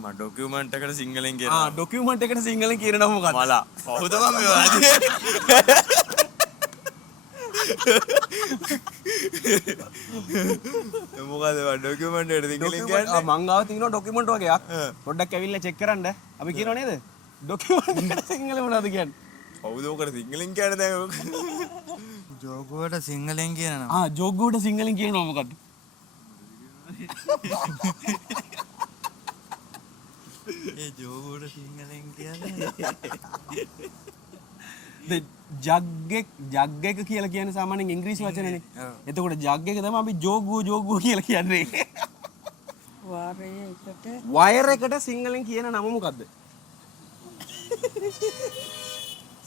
අම්මා ඩොකියුමන්ට් එකට සිංහලෙන් කියනවා. ඩොකියුමන්ට් එකට සිංහලෙන් කියන නම මොකක්ද? මලා. කවුද මම මේ මොකද ඩොකියුමන්ට් එකට සිංහලෙන් කියන්නේ? මං ගාව තියෙනවා ඩොකියුමන්ට් වගේක්. පොඩ්ඩක් ඇවිල්ලා චෙක් කරන්න. අපි කියනව නේද? ඩොකියුමන්ට් එකට සිංහලෙන් මොනවද කියන්නේ? කවුද ඔකට සිංහලෙන් කියන්නේ දැන්? ජෝගුවට සිංහලෙන් කියනවා. ජෝගුවට සිංහලෙන් කියනවා මොකද්ද? ඒ ජෝගුවට සිංහලෙන් කියන්නේ ජග් එක කියලා කියන්නේ සාමාන්‍යයෙන් ඉංග්‍රීසි වචනනේ. එතකොට ජග් එක තමයි අපි ජෝගුව කියලා කියන්නේ. වයර් එකට සිංහලෙන් කියන නම මොකද්ද?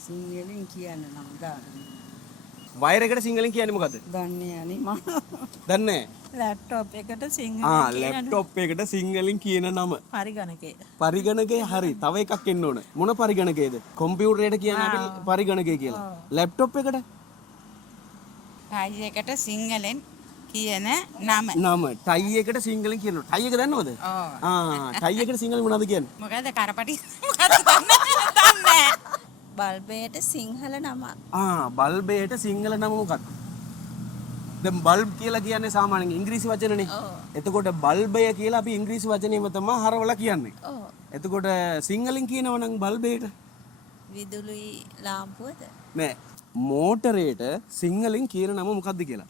සිංහලෙන් කියන නම ගන්න. වයර් එකට සිංහලෙන් කියන්නේ මොකද්ද? දන්නේ අනේ මම. දන්නේ ලැප්ටොප් එකට සිංහලෙන් ලැප්ටොප් එකට සිංහලෙන් කියන නම. පරිගණකය. පරිගණකය හරි. තව එකක් එන්න ඕන. මොන පරිගණකයේද? කම්පියුටරේට කියන අපි පරිගණකය කියලා. ලැප්ටොප් එකට ටයි එකට සිංහලෙන් කියන නම. ටයි එකට සිංහලෙන් කියනවා. ටයි එක දන්නවද? ටයි එකට සිංහලෙන් මොනවද කියන්නේ? මොකද කරපටි මොකද දන්නේ බල්බයට සිංහල නම. බල්බයට සිංහල නම මොකක්ද? දැන් බල්බ් කියලා කියන්නේ සාමාන්‍යයෙන් ඉංග්‍රීසි වචනනේ. එතකොට බල්බය කියලා අපි ඉංග්‍රීසි වචනේම තමයි හරවලා කියන්නේ. එතකොට සිංහලෙන් කියනවා නම් බල්බයට විදුලි ලාම්පුවද? නෑ. මෝටරේට සිංහලෙන් කියන නම මොකක්ද කියලා?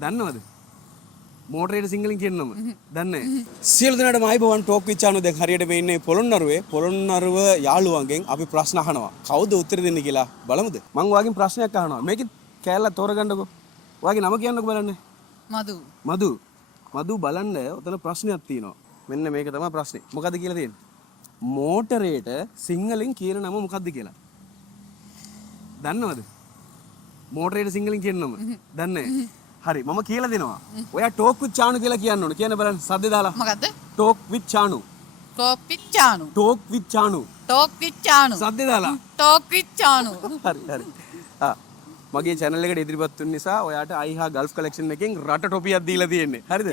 දන්නවද? මෝටරේට සිංහලෙන් කියන නම? දන්නේ නැහැ. සියලු දෙනාටම ආයිබෝවන් ටෝක් විත් channel දැන් හරියට මේ ඉන්නේ පොළොන්නරුව යාළුවන්ගෙන් අපි ප්‍රශ්න අහනවා. කවුද උත්තර දෙන්නේ කියලා බලමුද? මම ඔයාගෙන් ප්‍රශ්නයක් අහනවා. මේකේ කෑල්ල තෝරගන්නකෝ. ඔයාගේ නම කියන්නකෝ බලන්න. මදු බලන්න ඔතන ප්‍රශ්නයක් තියෙනවා. මෙන්න මේක තමයි ප්‍රශ්නේ. මොකද්ද කියලා තියෙන්නේ? මෝටරේට සිංහලෙන් කියන නම මොකද්ද කියලා? දන්නවද? මෝටරේට සිංහලෙන් කියන නම? දන්නේ නැහැ. හරි මම කියලා දෙනවා. ඔයා ටෝක් විත් චානු කියලා කියන්න ඕන. කියන්න බලන්න සද්ද දාලා. මොකද්ද? ටෝක් විත් චානු. ටෝක් විත් චානු. ටෝක් විත් චානු. ටෝක් විත් චානු. සද්ද දාලා. ටෝක් විත් චානු. හරි. මගේ channel එකට ඉදිරිපත් වෙන නිසා ඔයාට අයිහා ගල්ෆ් කලෙක්ෂන් එකෙන් රට ටොපියක් දීලා තියෙන්නේ. හරිද?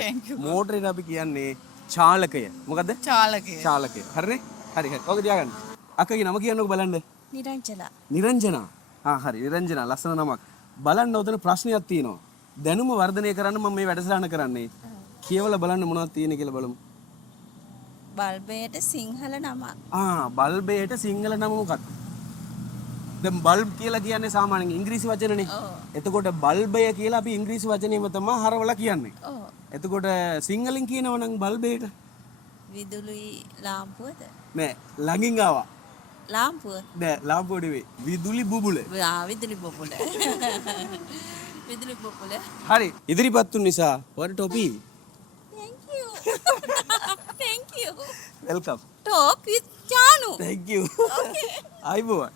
මෝටරේට අපි කියන්නේ චාලකය. මොකද්ද? චාලකය. හරිනේ? හරි. ඔක තියාගන්න. අක්කගේ නම කියන්නකෝ බලන්න. නිරංජනා. හරි. නිරංජනා ලස්සන නමක්. බලන්න උතන ප්‍රශ්නයක් තියෙනවා. දැනුම වර්ධනය කරන්න මම මේ වැඩසටහන කරන්නේ. කියවලා බලන්න මොනවද තියෙන්නේ කියලා බලමු. බල්බයට සිංහල නම. බල්බයට සිංහල නම මොකක්ද? දැන් බල්බ් කියලා කියන්නේ සාමාන්‍යයෙන් ඉංග්‍රීසි වචනනේ. එතකොට බල්බය කියලා අපි ඉංග්‍රීසි වචනේම තමයි හරවලා කියන්නේ. එතකොට සිංහලෙන් කියනවා නම් බල්බයට විදුලි ලාම්පුවද? නෑ ළඟින් ආවා. ලාම්පුව? නෑ ලාම්පුව නෙවෙයි. විදුලි බුබුල. විදුලි බුබුල. විදුලි බුබුල. හරි. ඉදිරිපත් වුන නිසා ඔයාලට ටොපි. Thank you. Welcome. Talk with Chanu. Thank you. Okay. ආයිබෝවන්.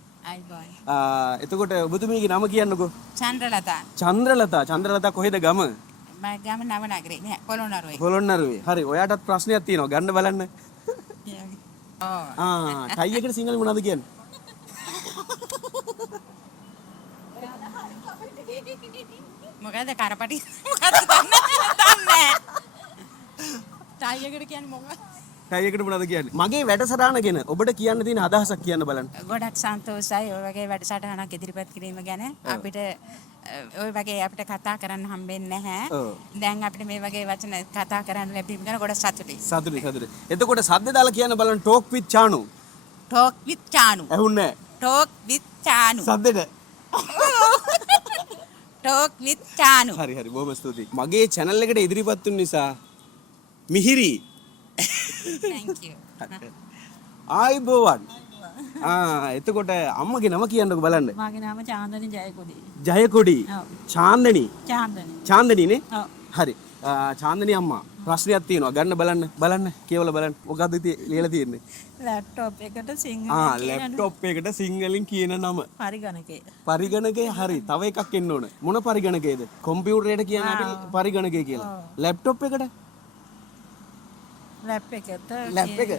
එතකොට ඔබතුමීගේ නම කියන්නකෝ. චන්ද්‍රලතා කොහෙද ගම? මම ගම නවනගරේ නෑ පොළොන්නරුවේ. පොළොන්නරුවේ. හරි. ඔයාටත් ප්‍රශ්නයක් තියෙනවා. ගන්න බලන්න. ටයි එකට සිංහලෙන් මොනවද කියන්නේ? මොකද කරපටි මොකද දන්නේ ටයි එකට කියන්නේ මොකක්ද? ටයි එකට මොනවද කියන්නේ? මගේ වැඩසටහන ගැන ඔබට කියන්න තියෙන අදහසක් කියන්න බලන්න. ගොඩක් සන්තෝෂයි ඔය වගේ වැඩසටහනක් ඉදිරිපත් කිරීම ගැන. අපිට ඔය වගේ අපිට කතා කරන්න හම්බෙන්නේ නැහැ. දැන් අපිට මේ වගේ වචන කතා කරන්න ලැබීම ගැන ගොඩක් සතුටුයි. එතකොට සද්ද දාලා කියන්න බලන්න ටෝක් විත් චානු. ටෝක් විත් චානු. ඇහුන්නේ නැහැ. ටෝක් විත් චානු. සද්දෙට. ටෝක් විත් චානු. හරි බොහොම ස්තුතියි. මගේ channel එකට ඉදිරිපත් වුන නිසා මිහිරි. Thank you. ආයිබෝවන්. එතකොට අම්මගේ නම කියන්නකෝ බලන්න. මගේ නම චාන්දනි ජයකොඩි. ජයකොඩි. චාන්දනි නේ? හරි. චාන්දනි අම්මා ප්‍රශ්නයක් තියෙනවා. ගන්න බලන්න. කියවලා බලන්න. මොකද්ද ලියලා තියෙන්නේ? ලැප්ටොප් එකට සිංහලෙන් ලැප්ටොප් එකට සිංහලෙන් කියන නම. පරිගණකය. හරි. තව එකක් එන්න ඕන. මොන පරිගණකයේද? කම්පියුටරේට කියන අපි පරිගණකය කියලා. ලැප්ටොප් එකට ලැප් එකට ලැප් එක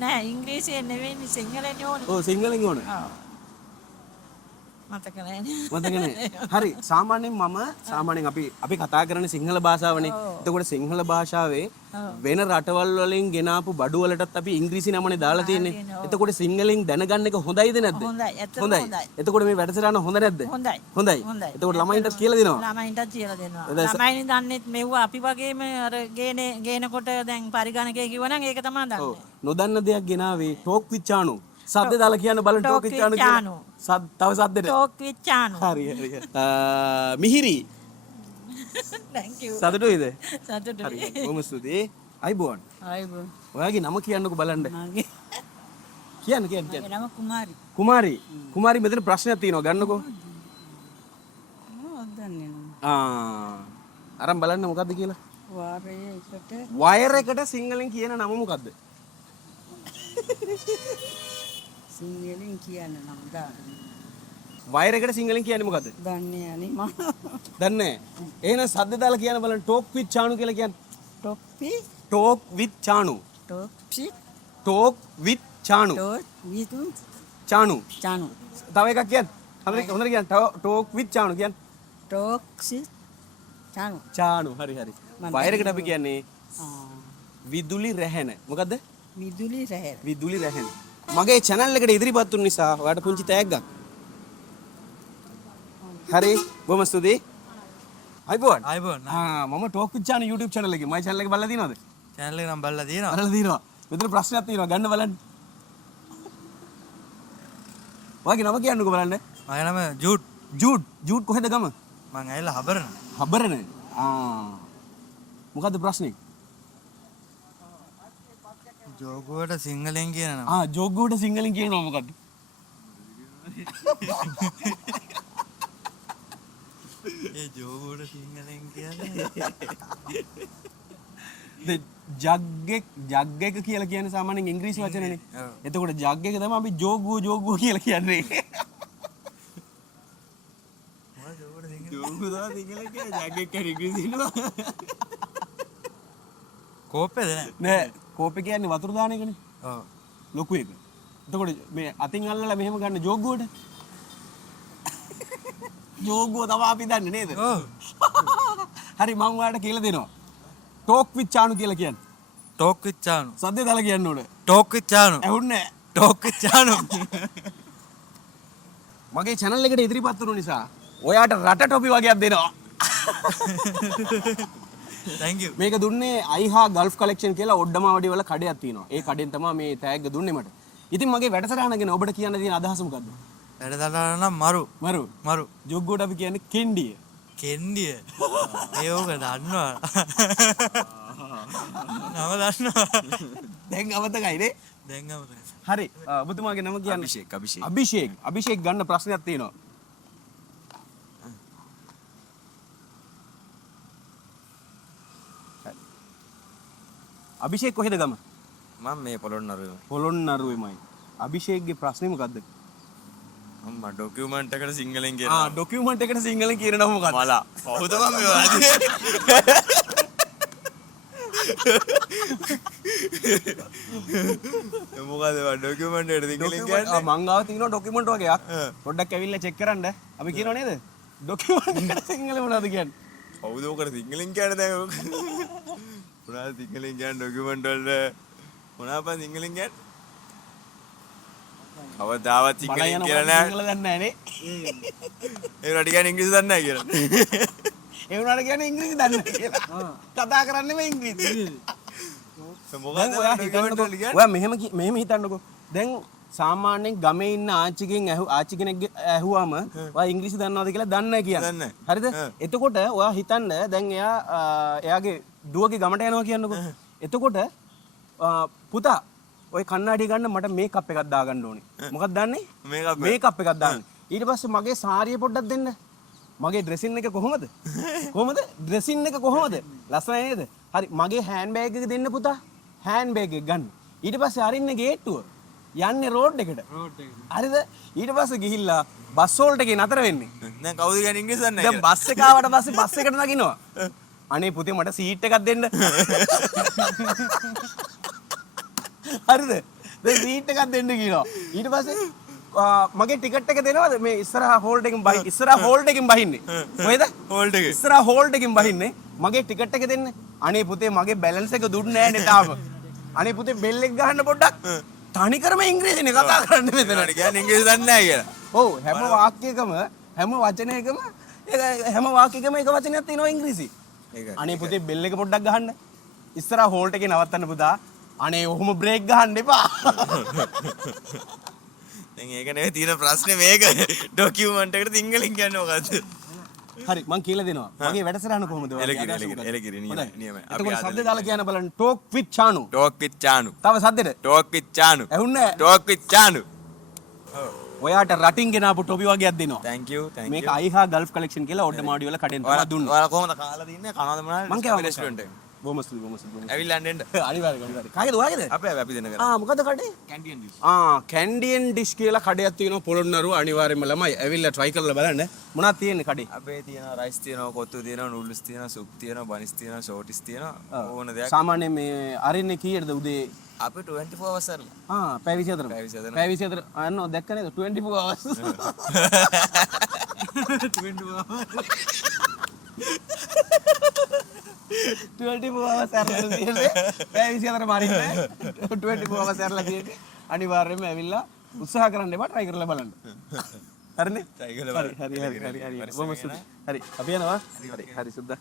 නෑ ඉංග්‍රීසියෙන් නෙවෙයි සිංහලෙන් ඕනේ. සිංහලෙන් ඕනේ. මතක නැහැ. මතක නෑ. හරි සාමාන්‍යයෙන් සාමාන්‍යයෙන් අපි කතා කරන්නේ සිංහල භාෂාවනේ. එතකොට සිංහල භාෂාවේ වෙන රටවල් වලින් ගෙනාපු බඩු වලටත් අපි ඉංග්‍රීසි නමනේ දාලා තියෙන්නේ. එතකොට සිංහලෙන් දැනගන්න එක හොඳයිද නැද්ද? හොඳයි. ඇත්තටම හොඳයි. එතකොට මේ වැඩසටහන හොඳ නැද්ද? හොඳයි. හොඳයි. එතකොට ළමයින්ට කියලා දෙනවා. ළමයින්ටත් කියලා දෙනවා. ළමයින් දන්නෙත් මෙව්වා අපි වගේම අර ගේනකොට දැන් පරිගණකය කිව්වනම් ඒක තමයි දන්නේ. නොදන්න දෙයක් ගෙනාවේ ටෝක් විත් චානු. සද්ද දාලා කියන්න බලන්න ටෝක් විත් චානු කියලා. තව සද්දෙට. ටෝක් විත් චානු. හරි. මිහිරි. thank you. සතුටුයිද? සතුටුයි. හරි. බොහොම ස්තුතියි. අයිබෝන්. ආයිබෝන්. ඔයාගේ නම කියන්නකෝ බලන්න. මගේ කියන්න. මගේ නම කුමාරි. කුමාරි මෙතන ප්‍රශ්නයක් තියෙනවා ගන්නකෝ. මොකක්ද දන්නේ නැහැ. අරන් බලන්න මොකද්ද කියලා. වාරයේ එකට වයර් එකට සිංහලෙන් කියන නම මොකද්ද? සිංහලෙන් කියන්න නම් දාන්න. වයර් එකට සිංහලෙන් කියන්නේ මොකද්ද? දන්නේ නැහැ මම. දන්නේ නැහැ. එහෙනම් සද්ද දාලා කියන්න බලන්න ටෝක් විත් චානු කියලා කියන්න. ටොප්පි ටෝක් විත් චානු. ටොප්පි ටෝක් විත් චානු. ටොට් විතු චානු. චානු. තව එකක් කියන්න. හොඳට කියන්න. ටෝක් විත් චානු කියන්න. ටොක්සි චානු. චානු. හරි. වයර් එකට අපි කියන්නේ විදුලි රැහැන. මොකද්ද? විදුලි රැහැ. විදුලි රැහැන. මගේ channel එකට ඉදිරිපත් වුන නිසා ඔයාලට පුංචි තෑග්ගක්. හරි. බොහොම ස්තුතියි. අයිබෝන්. මම ටෝක් විත් චානු YouTube channel එකේ මගේ channel එක බලලා තියෙනවද? channel එක නම් බලලා තියෙනවා. බලලා තියෙනවා. මෙතන ප්‍රශ්නයක් තියෙනවා ගන්න බලන්න. ඔයාගේ නම කියන්නකෝ බලන්න. මගේ නම ජූඩ්. ජූඩ් කොහෙද ගම? මං ඇවිල්ලා හබරන. හබරන. මොකද්ද ප්‍රශ්නේ? ජෝගුවට සිංහලෙන් කියනවා. ජෝගුවට සිංහලෙන් කියනවා මොකද්ද? ඒ ජෝගුවට සිංහලෙන් කියන්නේ ජග් එක කියලා කියන්නේ සාමාන්‍යයෙන් ඉංග්‍රීසි වචනනේ. එතකොට ජග් එක තමයි අපි ජෝගුව කියලා කියන්නේ. ජෝගුව තමයි සිංහලෙන් කියන්නේ ජග් එක ඉංග්‍රීසි නෙවෙයි. කෝප්පේද නෑ කෝප්පේ කියන්නේ වතුර දාන එකනේ. ඔව්. ලොකු එක. එතකොට මේ අතින් අල්ලලා මෙහෙම ගන්න ජෝගුවට. ජෝගුව තමයි අපි දන්නේ නේද? ඔව්. හරි මම ඔයාලට කියලා දෙනවා. ටෝක් විත් චානු කියලා කියන්නේ. ටෝක් විත් චානු. සද්දේ දාලා කියන්න ඕනේ. ටෝක් විත් චානු. ඇහුන්නේ ටෝක් විත් චානු. මගේ channel එකට ඉදිරිපත් වුණු නිසා ඔයාට රට ටොපි වගේක් දෙනවා. thank you. මේක දුන්නේ අයිහා ගල්ෆ් කලෙක්ෂන් කියලා ඔඩ්ඩමාවඩි වල කඩයක් තියෙනවා. ඒ කඩෙන් තමයි මේ තෑග්ග දුන්නේ මට. ඉතින් මගේ වැඩසටහන ගැන ඔබට කියන්න තියෙන අදහස මොකද්ද? වැඩසටහන නම් මරු. ජොග්ගෝට අපි කියන්නේ කෙන්ඩිය. කෙන්ඩිය. ඒ ඕක දන්නවා. නම දන්නවා. දැන් අමතකයි නේ? දැන් අමතකයි. හරි. ඔබතුමාගේ නම කියන්නේ? අභිෂේක් ගන්න ප්‍රශ්නයක් තියෙනවා. අභිෂේක් කොහෙද ගම? මම මේ පොළොන්නරුවේ. පොළොන්නරුවේමයි. අභිෂේක්ගේ ප්‍රශ්නේ මොකද්ද? මම ඩොකියුමන්ට් එකට සිංහලෙන් කියනවා. ඩොකියුමන්ට් එකට සිංහලෙන් කියන නම මොකද්ද? මලා. බෞද්ධ මම මේවා. මොකද ඩොකියුමන්ට් එකට සිංහලෙන් කියන්නේ? මං ගාව තියෙනවා ඩොකියුමන්ට් වගේක්. පොඩ්ඩක් ඇවිල්ලා චෙක් කරන්න. අපි කියනව නේද? ඩොකියුමන්ට් එකට සිංහල මොනවද කියන්නේ? බෞද්ධ ඔකට සිංහලෙන් කියන්නේ දැන් මොනවද සිංහලෙන් කියන්නේ ඩොකියුමන්ට් වලට මොනවද සිංහලෙන් කියන්නේ? කවදාවත් සිංහලෙන් කියලා නෑ. සිංහල දන්නේ නැහැ නේ. ඒ උනාට කියන්නේ ඉංග්‍රීසි දන්නේ නැහැ කියලා. ඒ උනාට කියන්නේ ඉංග්‍රීසි දන්නේ නැහැ කියලා. කතා කරන්නේ මේ ඉංග්‍රීසි. මොකද ඔයා මෙහෙම හිතන්නකෝ. දැන් සාමාන්‍යයෙන් ගමේ ඉන්න ආච්චි කෙනෙක් ඇහුවාම ඔයා ඉංග්‍රීසි දන්නවද කියලා දන්නේ කියන්නේ. හරිද? එතකොට ඔයා හිතන්න දැන් එයාගේ දුවගේ ගමට යනවා කියන්නකෝ. එතකොට පුතා ඔය කණ්ණාඩිය ගන්න මට මේකප් එකක් දාගන්න ඕනේ. මොකක්ද දාන්නේ? මේකප් එකක් දාන්න. ඊට පස්සේ මගේ සාරිය පොඩ්ඩක් දෙන්න. මගේ ඩ්‍රෙසින් එක කොහොමද? ඩ්‍රෙසින් එක කොහොමද? ලස්සනයි නේද? හරි මගේ හෑන්ඩ් බෑග් එක දෙන්න පුතා. හෑන්ඩ් බෑග් එක ගන්න. ඊට පස්සේ අරින්න ගේට්ටුව. යන්නේ රෝඩ් එකට. හරිද? ඊට පස්සේ ගිහිල්ලා බස් හෝල්ට් එකේ නතර වෙන්නේ. දැන් කවුද කියන්නේ ඉංග්‍රීසි දන්නේ දැන් බස් එක ආවට පස්සේ බස් එකට නගිනවා. අනේ පුතේ මට සීට් එකක් දෙන්න. හරිද? දැන් සීට් එකක් දෙන්න කියනවා. ඊට පස්සේ මගේ ටිකට් එක දෙනවද මේ ඉස්සරහා හෝල්ඩ් එකෙන් බහින්න ඉස්සරහා හෝල්ඩ් එකෙන් බහින්නේ කොහෙද හෝල්ඩ් එක ඉස්සරහා හෝල්ඩ් එකෙන් බහින්නේ මගේ ටිකට් එක දෙන්න අනේ පුතේ මගේ බැලන්ස් එක දුන්නේ නැහැ නේ තාම අනේ පුතේ බෙල් එක ගහන්න පොඩ්ඩක් තනි කරම ඉංග්‍රීසිනේ කතා කරන්න මෙතන කියන්නේ ඉංග්‍රීසි දන්නේ නැහැ කියලා. ඔව් හැම වාක්‍යයකම හැම වචනයකම හැම වාක්‍යයකම එක වචනයක් තියෙනවා ඉංග්‍රීසි. අනේ පුතේ බෙල් එක පොඩ්ඩක් ගහන්න. ඉස්සරහා හෝල්ට් එකේ නවත්තන්න පුතා. අනේ ඔහොම බ්‍රේක් ගහන්න එපා. දැන් ඒක නෙවෙයි තියෙන ප්‍රශ්නේ මේක. ඩොකියුමන්ට් එකට සිංහලෙන් කියන්නේ මොකද්ද? හරි මං කියලා දෙනවා. මගේ වැඩසටහන කොහොමද? එලකිරි නියමයි. එතකොට සද්ද දාලා කියන්න බලන්න ටෝක් විත් චානු. ටෝක් විත් චානු. තව සද්දෙට. ටෝක් විත් චානු. ඇහුන්නේ? ටෝක් විත් චානු. ඔයාට රටින් ගෙනාපු ටොපි වගේක් දෙනවා. thank you මේක අයිහා ගල්ෆ් කලෙක්ෂන් කියලා ඔඩ්ඩ මාඩි වල කඩෙන් තමයි දුන්නා. ඔයාලා කොහොමද කාලා දින්නේ? කනවද මොනවද? මං කෑවා රෙස්ටුරන්ට් එක. බොහොම ස්තුතියි. ඇවිල්ලා යන්න. අනිවාර්යයෙන්. කාගේද ඔයාගේද? අපේ අපි දෙන්න කරා. මොකද කඩේ? Canadian dish. කැන්ඩියන් ඩිෂ් කියලා කඩයක් තියෙනවා පොළොන්නරුව අනිවාර්යයෙන්ම ළමයි ඇවිල්ලා try කරලා බලන්න. මොනවද තියෙන්නේ කඩේ? අපේ තියෙනවා රයිස් තියෙනවා, කොත්තු තියෙනවා, නූඩ්ල්ස් තියෙනවා, සුප් තියෙනවා, බනිස් තියෙනවා, ෂෝටිස් තියෙනවා. ඕන දෙයක්. සාමාන්‍යයෙන් මේ අරින්නේ කීයටද උදේ? අපේ 24 hours අරලා. පැය 24. පැය 24. අන්න දැක්ක නේද 24 hours. 24 hours අරලා තියෙන්නේ. පැය 24 මාරින්නේ. 24 hours අරලා තියෙන්නේ. අනිවාර්යයෙන්ම ඇවිල්ලා උත්සාහ කරන්න එපා try කරලා බලන්න. හරිනේ? try කරලා බලන්න. හරි. බොහොම ස්තුතියි. හරි. අපි යනවා. හරි සුද්දා.